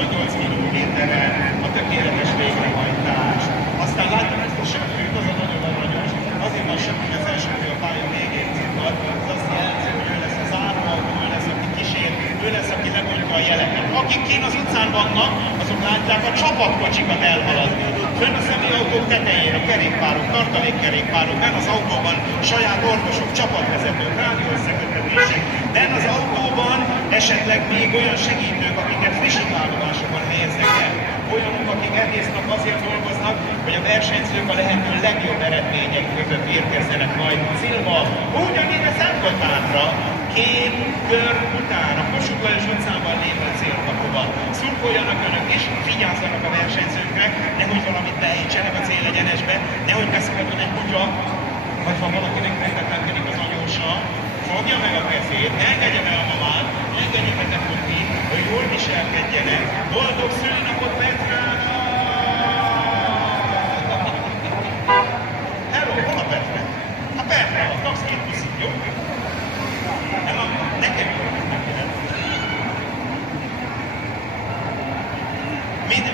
68 mm-rel a tökéletes végrehajtás. Aztán látjuk ezt a söprűt, az a nagyon aranyos, azért van söprű az első a pálya végén címad, az azt jelenti, hogy ő lesz az árautó, ő lesz, aki kísér, ő lesz, aki lebontja a jeleket. Akik kint az utcán vannak, azok látják a csapatkocsikat elhaladni. Fönn a személyautók tetején a kerékpárok, tartalékkerékpárok, benne az autóban saját orvosok, csapatvezetők, rádióösszeköttetések, benne az autóban esetleg még olyan segítők, akiket frissítálomásokon helyeznek el. Olyanok, akik egész nap azért dolgoznak, hogy a versenyzők a lehető legjobb eredmények között érkezzenek majd célba. Ugyanire Szentgottárra, 2 kör után a Kossuth Lajos utcában lévő célkapuba. Szurkoljanak önök is, vigyázzanak a versenyzőkre, nehogy valamit beejtsenek a célegyenesbe, nehogy beszélhetően egy kutya, vagy ha valakinek rendelkezkedik az anyósa, fogja meg a kezét, engedje meg a mamát, engedje meg futni, hogy jól viselkedjenek. Boldog szülinapot Petrának! Hello, hol a Petra? A Petra, kapsz 2 puszit, jó? Nekem jó, nekem. Mit